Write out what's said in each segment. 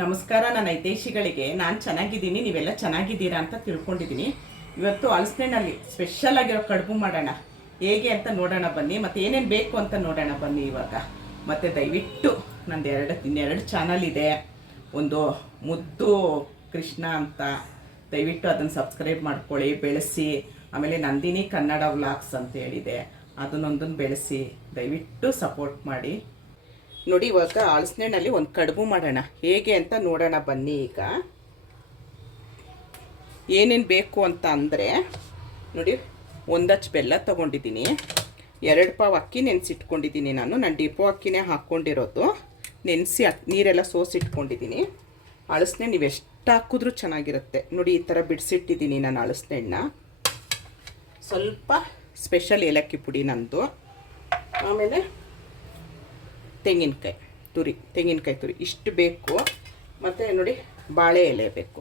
ನಮಸ್ಕಾರ, ನನ್ನ ಹಿತೈಷಿಗಳಿಗೆ. ನಾನು ಚೆನ್ನಾಗಿದ್ದೀನಿ, ನೀವೆಲ್ಲ ಚೆನ್ನಾಗಿದ್ದೀರಾ ಅಂತ ತಿಳ್ಕೊಂಡಿದ್ದೀನಿ. ಇವತ್ತು ಹಲಸಿನಲ್ಲಿ ಸ್ಪೆಷಲ್ ಆಗಿರೋ ಕಡುಬು ಮಾಡೋಣ. ಹೇಗೆ ಅಂತ ನೋಡೋಣ ಬನ್ನಿ, ಮತ್ತು ಏನೇನು ಬೇಕು ಅಂತ ನೋಡೋಣ ಬನ್ನಿ ಇವಾಗ. ಮತ್ತು ದಯವಿಟ್ಟು ನಂದು ಎರಡು, ಇನ್ನೆರಡು ಚಾನಲ್ ಇದೆ. ಒಂದು ಮುದ್ದು ಕೃಷ್ಣ ಅಂತ. ದಯವಿಟ್ಟು ಅದನ್ನು ಸಬ್ಸ್ಕ್ರೈಬ್ ಮಾಡ್ಕೊಳ್ಳಿ, ಬೆಳೆಸಿ. ಆಮೇಲೆ ನಂದಿನಿ ಕನ್ನಡ ವ್ಲಾಗ್ಸ್ ಅಂತ ಹೇಳಿದೆ. ಅದನ್ನೊಂದನ್ನು ಬೆಳೆಸಿ. ದಯವಿಟ್ಟು ಸಪೋರ್ಟ್ ಮಾಡಿ. ನೋಡಿ, ಇವಾಗ ಹಲಸಿನಲ್ಲಿ ಒಂದು ಕಡುಬು ಮಾಡೋಣ. ಹೇಗೆ ಅಂತ ನೋಡೋಣ ಬನ್ನಿ ಈಗ. ಏನೇನು ಬೇಕು ಅಂತ ಅಂದರೆ, ನೋಡಿ, ಒಂದಚ್ಚು ಬೆಲ್ಲ ತೊಗೊಂಡಿದ್ದೀನಿ. ಎರಡು ಪಾವು ಅಕ್ಕಿ ನೆನೆಸಿಟ್ಕೊಂಡಿದ್ದೀನಿ ನಾನು. ನಾನು ಡಿಪೋ ಅಕ್ಕಿನೇ ಹಾಕ್ಕೊಂಡಿರೋದು ನೆನೆಸಿ ಅಕ್ಕಿ ನೀರೆಲ್ಲ ಸೋಸಿಟ್ಕೊಂಡಿದ್ದೀನಿ. ಅಳಸನೆ ನೀವು ಎಷ್ಟು ಹಾಕಿದ್ರೂ ಚೆನ್ನಾಗಿರುತ್ತೆ. ನೋಡಿ, ಈ ಥರ ಬಿಡಿಸಿಟ್ಟಿದ್ದೀನಿ ನಾನು ಅಳಸನೆಣ್ಣ ಸ್ವಲ್ಪ ಸ್ಪೆಷಲ್ ಏಲಕ್ಕಿ ಪುಡಿ ನಂದು. ಆಮೇಲೆ ತೆಂಗಿನಕಾಯಿ ತುರಿ ತೆಂಗಿನಕಾಯಿ ತುರಿ. ಇಷ್ಟು ಬೇಕು. ಮತ್ತು ನೋಡಿ ಬಾಳೆ ಎಲೆ ಬೇಕು.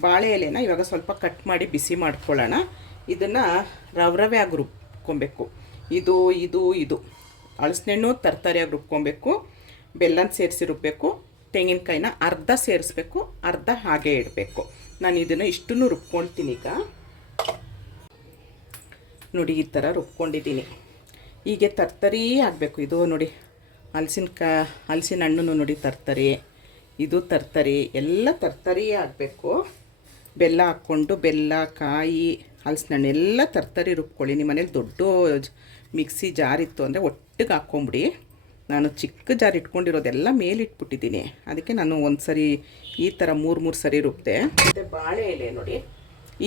ಬಾಳೆ ಎಲೆನ ಇವಾಗ ಸ್ವಲ್ಪ ಕಟ್ ಮಾಡಿ ಬಿಸಿ ಮಾಡ್ಕೊಳ್ಳೋಣ. ಇದನ್ನು ರವರವೆಯಾಗಿ ರುಬ್ಕೊಬೇಕು. ಇದು ಇದು ಇದು. ಹಳಸಿನೆಣ್ಣು ತರಕಾರಿಯಾಗಿ ರುಬ್ಕೊಬೇಕು. ಬೆಲ್ಲನ ಸೇರಿಸಿ ರುಬ್ಬಬೇಕು ತೆಂಗಿನಕಾಯಿನ ಅರ್ಧ ಸೇರಿಸ್ಬೇಕು. ಅರ್ಧ ಹಾಗೆ ಇಡಬೇಕು. ನಾನು ಇದನ್ನು ಇಷ್ಟನ್ನು ರುಬ್ಕೊಳ್ತೀನಿ ಈಗ. ನೋಡಿ ಈ ಥರ ರುಬ್ಕೊಂಡಿದ್ದೀನಿ. ಹೀಗೆ ತರ್ತರಿ ಆಗಬೇಕು. ಇದು ನೋಡಿ ಹಲಸಿನ ಕಾ, ಹಲಸಿನ ಹಣ್ಣು ನೋಡಿ ತರ್ತರಿ. ಇದು ತರ್ತರಿ. ಎಲ್ಲ ತರ್ತರಿ ಆಗಬೇಕು. ಬೆಲ್ಲ ಹಾಕ್ಕೊಂಡು ಬೆಲ್ಲ, ಕಾಯಿ, ಹಲಸಿನ ಹಣ್ಣು ಎಲ್ಲ ತರ್ತರಿ ರುಬ್ಕೊಳ್ಳಿ. ನಿಮ್ಮ ಮನೇಲಿ ದೊಡ್ಡ ಮಿಕ್ಸಿ ಜಾರ್ ಇತ್ತು ಅಂದರೆ ಒಟ್ಟಿಗೆ ಹಾಕ್ಕೊಂಬಿಡಿ. ನಾನು ಚಿಕ್ಕ ಜಾರ್ ಇಟ್ಕೊಂಡಿರೋದೆಲ್ಲ ಮೇಲಿಟ್ಬಿಟ್ಟಿದ್ದೀನಿ. ಅದಕ್ಕೆ ನಾನು ಒಂದು ಸರಿ ಈ ಥರ ಮೂರು ಮೂರು ಸರಿ ರುಬ್ಬಿದೆ ಮತ್ತು ಬಾಳೆ ಎಲೆ ನೋಡಿ.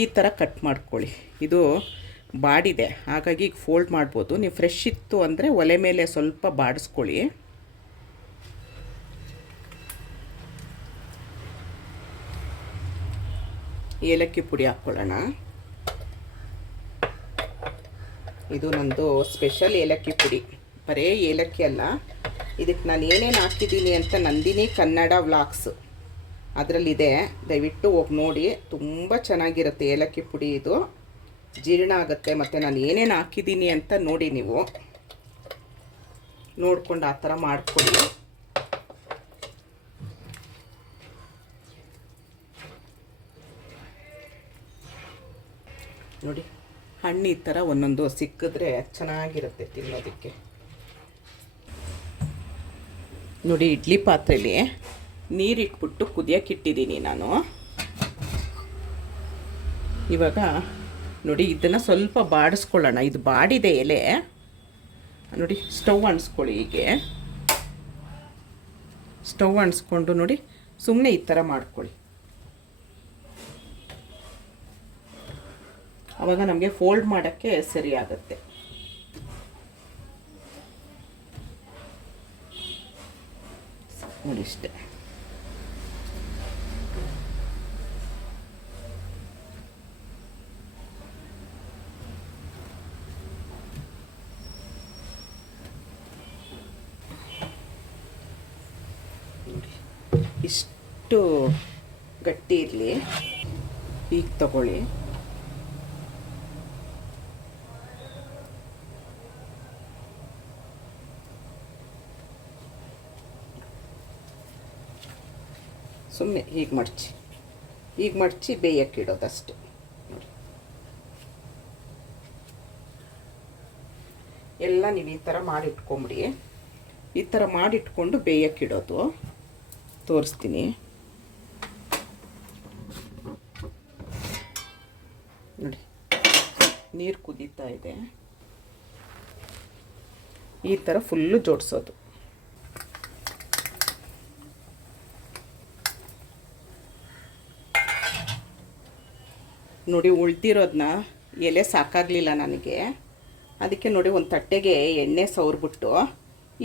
ಈ ಥರ ಕಟ್ ಮಾಡ್ಕೊಳ್ಳಿ. ಇದು ಬಾಡಿದೆ. ಹಾಗಾಗಿ ಈಗ ಫೋಲ್ಡ್ ಮಾಡ್ಬೋದು. ನೀವು ಫ್ರೆಶ್ ಇತ್ತು ಅಂದರೆ ಒಲೆ ಮೇಲೆ ಸ್ವಲ್ಪ ಬಾಡಿಸ್ಕೊಳ್ಳಿ. ಏಲಕ್ಕಿ ಪುಡಿ ಹಾಕ್ಕೊಳ್ಳೋಣ. ಇದು ನಂದು ಸ್ಪೆಷಲ್ ಏಲಕ್ಕಿ ಪುಡಿ. ಬರೇ ಏಲಕ್ಕಿ ಅಲ್ಲ. ಇದಕ್ಕೆ ನಾನು ಏನೇನು ಹಾಕಿದ್ದೀನಿ ಅಂತ ನಂದಿನಿ ಕನ್ನಡ ವ್ಲಾಗ್ಸ್ ಅದರಲ್ಲಿದೆ. ದಯವಿಟ್ಟು ಹೋಗಿ ನೋಡಿ. ತುಂಬ ಚೆನ್ನಾಗಿರುತ್ತೆ ಏಲಕ್ಕಿ ಪುಡಿ ಇದು. ಜೀರ್ಣ ಆಗುತ್ತೆ, ಮತ್ತು ನಾನು ಏನೇನು ಹಾಕಿದ್ದೀನಿ ಅಂತ ನೋಡಿ ನೀವು. ನೋಡ್ಕೊಂಡು ಆ ಥರ ಮಾಡಿಕೊಡಿ ನೋಡಿ, ಹಣ್ಣು ಈ ಥರ ಒಂದೊಂದು ಸಿಕ್ಕಿದ್ರೆ ಚೆನ್ನಾಗಿರುತ್ತೆ ತಿನ್ನೋದಕ್ಕೆ. ನೋಡಿ, ಇಡ್ಲಿ ಪಾತ್ರೆಯಲ್ಲಿ ನೀರಿಟ್ಬಿಟ್ಟು ಕುದಿಯೋಕ್ಕಿಟ್ಟಿದ್ದೀನಿ ನಾನು. ಇವಾಗ ನೋಡಿ, ಇದನ್ನು ಸ್ವಲ್ಪ ಬಾಡಿಸ್ಕೊಳ್ಳೋಣ. ಇದು ಬಾಡಿದೆ ಎಲೆ. ನೋಡಿ, ಸ್ಟವ್ ಅಣಿಸ್ಕೊಳ್ಳಿ ಹೀಗೆ. ಸ್ಟವ್ ಅಣಿಸ್ಕೊಂಡು ನೋಡಿ ಸುಮ್ಮನೆ ಈ ಥರ ಮಾಡ್ಕೊಳ್ಳಿ. ಆವಾಗ ನಮಗೆ ಫೋಲ್ಡ್ ಮಾಡೋಕ್ಕೆ ಸರಿ ಆಗುತ್ತೆ. ನೋಡಿ ಇಷ್ಟೇ ನೋಡಿ ಇಷ್ಟು ಗಟ್ಟಿ ಇರಲಿ. ಈಗ ತಗೊಳ್ಳಿ. ಸುಮ್ಮನೆ ಹೀಗೆ ಮಡಚಿ. ಈಗ ಮಡಚಿ ಬೇಯಕ್ಕಿಡೋದಷ್ಟು ನೋಡಿ. ಎಲ್ಲ ನೀವು ಈ ಥರ ಮಾಡಿಟ್ಕೊಂಬಿಡಿ. ಈ ಥರ ಮಾಡಿಟ್ಕೊಂಡು ಬೇಯಕ್ಕಿಡೋದು ತೋರಿಸ್ತೀನಿ ನೋಡಿ ನೀರು ಕುದೀತಾ ಇದೆ. ಈ ಥರ ಫುಲ್ಲು ಜೋಡಿಸೋದು. ನೋಡಿ ಉಳ್ದಿರೋದನ್ನ ಎಲೆ ಸಾಕಾಗಲಿಲ್ಲ ನನಗೆ. ಅದಕ್ಕೆ ನೋಡಿ ಒಂದು ತಟ್ಟೆಗೆ ಎಣ್ಣೆ ಸವರ್ಬಿಟ್ಟು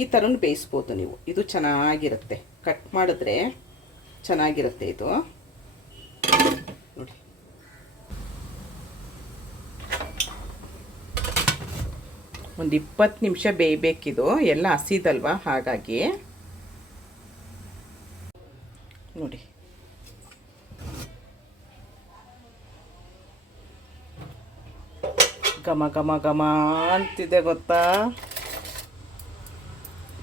ಈ ಥರನೂ ಬೇಯಿಸ್ಬೋದು ನೀವು. ಇದು ಚೆನ್ನಾಗಿರುತ್ತೆ. ಕಟ್ ಮಾಡಿದ್ರೆ ಚೆನ್ನಾಗಿರುತ್ತೆ ಇದು. ಒಂದು ಇಪ್ಪತ್ತು ನಿಮಿಷ ಬೇಯಬೇಕಿದು. ಎಲ್ಲ ಹಸಿದಲ್ವ? ಹಾಗಾಗಿ. ನೋಡಿ. ಘಮ ಘಮ ಘಮ ಅಂತಿದೆ ಗೊತ್ತಾ?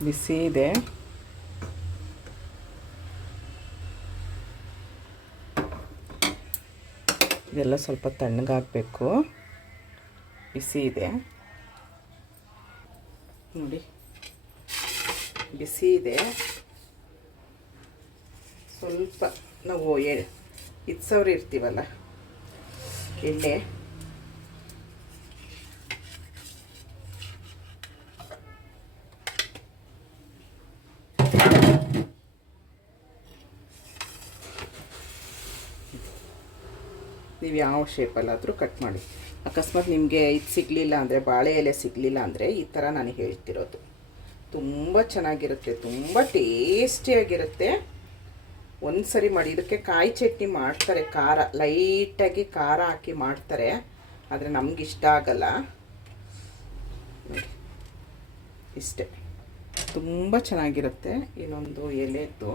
ಬಿಸಿ ಇದೆ. ಇದೆಲ್ಲ ಸ್ವಲ್ಪ ತಣ್ಣಗಾಗಬೇಕು ಬಿಸಿ ಇದೆ. ನೋಡಿ. ಬಿಸಿ ಇದೆ. ಸ್ವಲ್ಪ ನಾವು ಎ, ಇದು ಸಾವಿರ ಇರ್ತೀವಲ್ಲ, ಎಣ್ಣೆ. ನೀವು ಯಾವ ಶೇಪಲ್ಲಾದರೂ ಕಟ್ ಮಾಡಿ. ಅಕಸ್ಮಾತ್ ನಿಮಗೆ ಇದು ಸಿಗಲಿಲ್ಲ ಅಂದರೆ, ಬಾಳೆ ಎಲೆ ಸಿಗಲಿಲ್ಲ ಅಂದರೆ ಈ ಥರ ನಾನು ಹೇಳ್ತಿರೋದು. ತುಂಬ ಚೆನ್ನಾಗಿರುತ್ತೆ, ತುಂಬ ಟೇಸ್ಟಿಯಾಗಿರುತ್ತೆ. ಒಂದು ಸರಿ ಮಾಡಿ, ಇದಕ್ಕೆ ಕಾಯಿ ಚಟ್ನಿ ಮಾಡ್ತಾರೆ, ಖಾರ, ಲೈಟಾಗಿ ಖಾರ ಹಾಕಿ ಮಾಡ್ತಾರೆ, ಆದರೆ ನಮ್ಗೆ ಇಷ್ಟ ಆಗಲ್ಲ. ನೋಡಿ. ಇಷ್ಟೇ. ತುಂಬ ಚೆನ್ನಾಗಿರುತ್ತೆ ಇನ್ನೊಂದು ಎಲೆದು.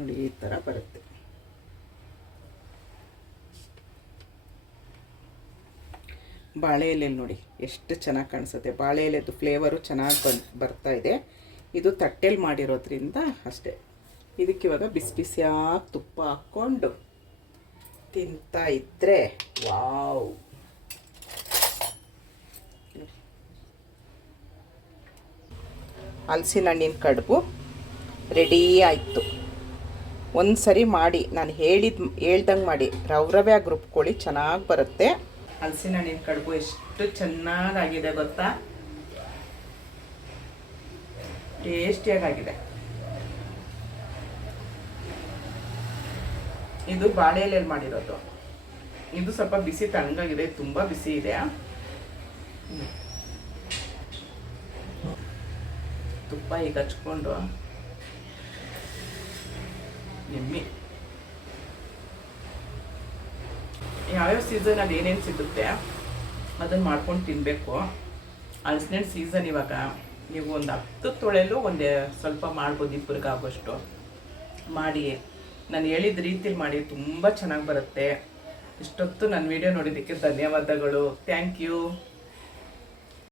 ನೋಡಿ, ಈ ಥರ ಬರುತ್ತೆ. ಬಾಳೆ ಎಲೆಯಲ್ಲಿ ನೋಡಿ, ಎಷ್ಟು ಚೆನ್ನಾಗಿ ಕಾಣಿಸುತ್ತೆ. ಬಾಳೆ ಎಲೆದು ಫ್ಲೇವರು ಚೆನ್ನಾಗಿ ಬಂದು, ಬರ್ತಾ ಇದೆ. ಇದು ತಟ್ಟೆಲ್ ಮಾಡಿರೋದ್ರಿಂದ ಅಷ್ಟೇ. ಇದಕ್ಕೆ ಇವಾಗ ಬಿಸಿ ಬಿಸಿಯಾಗಿ ತುಪ್ಪ ಹಾಕ್ಕೊಂಡು ತಿಂತಾ ಇದ್ರೆ, ವಾವ್! ಹಲಸಿನ ಹಣ್ಣಿನ ಕಡುಬು ರೆಡಿ ಆಯಿತು. ಒಂದು ಸರಿ ಮಾಡಿ, ನಾನು ಹೇಳಿದ, ಹೇಳ್ದಂಗೆ ಮಾಡಿ, ರವ್ ಆಗಿ ರುಬ್ಕೊಳ್ಳಿ ಚೆನ್ನಾಗಿ ಬರುತ್ತೆ. ಹಲಸಿನ ಹಣ್ಣಿನ ಕಡುಬು ಎಷ್ಟು ಚೆನ್ನಾಗಾಗಿದೆ ಗೊತ್ತಾ? ಟೇಸ್ಟಿಯಾಗಿದೆ ಇದು ಬಾಳೆ ಎಲೆಯಲ್ಲಿ ಮಾಡಿರೋದು. ಇದು ಸ್ವಲ್ಪ ಬಿಸಿ ತಣ್ಣಗಾಗಿದೆ, ತುಂಬ ಬಿಸಿ ಇದೆ. ತುಪ್ಪ ಈಗ ಹಚ್ಕೊಂಡು ಎಮ್ಮಿ ಯಾವ್ಯಾವ ಸೀಸನಲ್ಲಿ ಏನೇನು ಸಿಗುತ್ತೆ ಅದನ್ನು ಮಾಡ್ಕೊಂಡು ತಿನ್ನಬೇಕು ಅಲ್ಸಿನ ಸೀಸನ್ ಇವಾಗ ನೀವು ಒಂದು ಹತ್ತು ತೊಳೆಲು ಒಂದು ಸ್ವಲ್ಪ ಮಾಡ್ಬೋದು ಇಬ್ಬರಿಗಾಗೋಷ್ಟು ಮಾಡಿ. ನಾನು ಹೇಳಿದ ರೀತಿಲಿ ಮಾಡಿ, ತುಂಬ ಚೆನ್ನಾಗಿ ಬರುತ್ತೆ. ಇಷ್ಟೊತ್ತು ನನ್ನ ವಿಡಿಯೋ ನೋಡಿದ್ದಕ್ಕೆ ಧನ್ಯವಾದಗಳು. Thank you